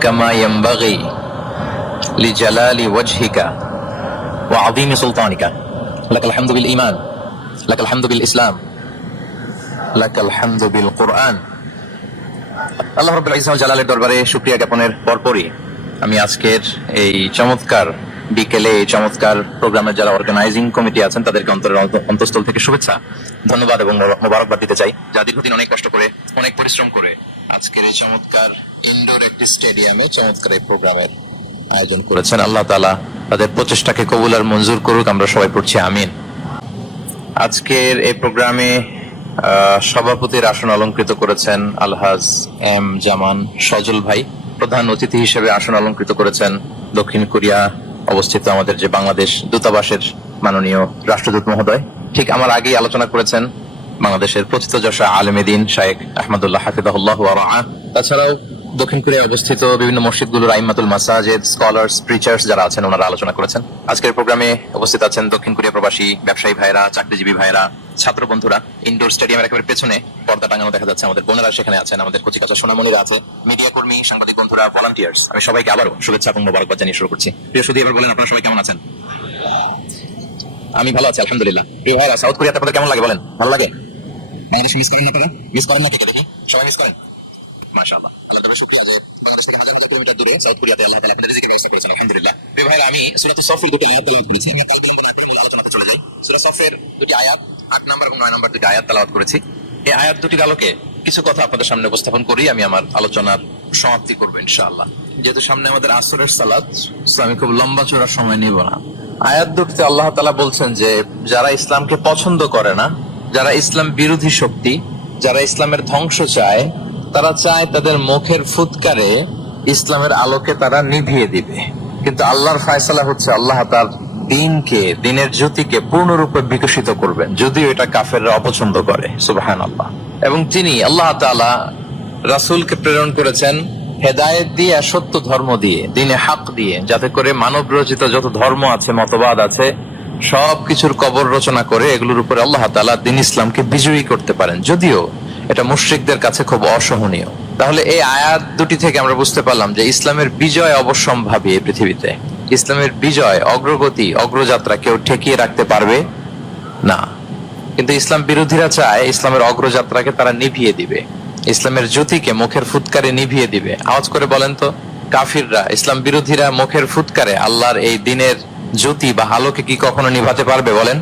كما ينبغي لجلال وجهك وعظيم سلطانك لك الحمد بالإيمان لك الحمد بالإسلام لك الحمد بالقرآن আল্লাহ রব্বুল ইসলাম জালালের দরবারে শুক্রিয়া জ্ঞাপনের পরপরই আমি আজকের এই চমৎকার বিকেলে এই চমৎকার প্রোগ্রামের যারা অর্গানাইজিং কমিটি আছেন, তাদেরকে অন্তরের অন্তঃস্থল থেকে শুভেচ্ছা, ধন্যবাদ এবং মোবারকবাদ দিতে চাই। যা দীর্ঘদিন অনেক কষ্ট করে, অনেক পরিশ্রম করে আজকের এই চমৎকার ইনডোর একটি স্টেডিয়ামে চমৎকার এই প্রোগ্রামের আয়োজন করেছেন। আল্লাহ তালা তাদের প্রচেষ্টাকে কবুল আর মঞ্জুর করুক, আমরা সবাই পড়ছি, আমিন। আজকের এই প্রোগ্রামে সভাপতির আসন অলঙ্কৃত করেছেন আলহাজ এম জামান সজল ভাই। প্রধান অতিথি হিসেবে আসন অলঙ্কৃত করেছেন দক্ষিণ কোরিয়া অবস্থিত আমাদের যে বাংলাদেশ দূতাবাসের মাননীয় রাষ্ট্রদূত মহোদয়, ঠিক আমার আগেই আলোচনা করেছেন বাংলাদেশের প্রথিতযশা আলমেদিন শায়েক আহমদুল্লাহ হাফিদাহুল্লাহ তাছাড়াও দক্ষিণ কোরিয়ায় অবস্থিত বিভিন্ন মসজিদগুলোর আইমাতুল মাসাজেদ, স্কলার্স, প্রিচার্স যারা আছেন, ওনারা আলোচনা করেছেন। আজকের প্রোগ্রামে উপস্থিত আছেন দক্ষিণ কোরিয়া প্রবাসী, ব্যবসায়ী ভাইরা চাকরিজীবী ভাইরা ছাত্র বন্ধুরা। ইনডোর স্টেডিয়ামের একেবারে পেছনে পর্দা টাঙানো দেখা যাচ্ছে আমাদের বোনেরা সেখানে আছেন, আমাদের কচিকাচা সোনামণিরা আছে, মিডিয়া কর্মী, সাংবাদিক বন্ধুরা ভলান্টিয়ার্স আমি সবাইকে আবারও শুভেচ্ছা এবং মোবারকবাদ জানিয়ে শুরু করছি। প্রিয় শুধু এবার বলেন আপনারা সবাই কেমন আছেন? আমি ভালো আছি, আলহামদুলিল্লাহ। প্রিয় ভাইরা সাউথ কোরিয়াতে আপনাদের কেমন লাগে বলেন? ভালো লাগে? বাংলাদেশ মিস করেন না আপনারা? মিস করেন না কে কে দেখি? সবাই মিস করেন? কিছু কথা আপনাদের সামনে উপস্থাপন করি, আমি আমার আলোচনার সমাপ্তি করব যেহেতু সামনে আমাদের আসরের আমি খুব লম্বা চড়ার সময় নিব না। আয়াত দুটিতে আল্লাহ তাআলা বলছেন যে, যারা ইসলামকে পছন্দ করে না, যারা ইসলাম বিরোধী শক্তি, যারা ইসলামের ধ্বংস চায় তারা চায় তাদের মুখের ফুৎকারে ইসলামের আলোকে তারা নিভিয়ে দিবে। কিন্তু আল্লাহর ফায়সালা হচ্ছে আল্লাহ তার দিনকে, দিনের জ্যোতিকে পূর্ণরূপে বিকশিত করবেন, যদিও এটা কাফেররা অপছন্দ করে সুবাহান আল্লাহ এবং তিনি আল্লাহ তাআলা রাসূলকে প্রেরণ করেছেন হেদায়েত দিয়ে, সত্য ধর্ম দিয়ে, দিনে হাক দিয়ে, যাতে করে মানব রচিত যত ধর্ম আছে, মতবাদ আছে সব কিছুর কবর রচনা করে এগুলোর উপরে আল্লাহ তাআলা দিন ইসলামকে বিজয়ী করতে পারেন। যদিও এটা মুশরিকদের কাছে খুব অসহনীয়। তাহলে এই আয়াত দুটি থেকে আমরা বুঝতে পারলাম যে ইসলামের বিজয় অবশ্যম্ভাবী এই পৃথিবীতে। ইসলামের বিজয়, অগ্রগতি, অগ্রযাত্রা কেউ ঠেকিয়ে রাখতে পারবে? না। কিন্তু ইসলাম বিরোধীরা চায় ইসলামের অগ্রযাত্রাকে তারা নিভিয়ে দিবে। ইসলামের জ্যোতিকে মুখের ফুৎকারে নিভিয়ে দিবে। আওয়াজ করে বলেন তো, কাফিররা, ইসলাম বিরোধীরা মুখের ফুৎকারে আল্লাহর এই দিনের জ্যোতি বা আলোকে কি কখনো নিভাতে পারবে বলেন?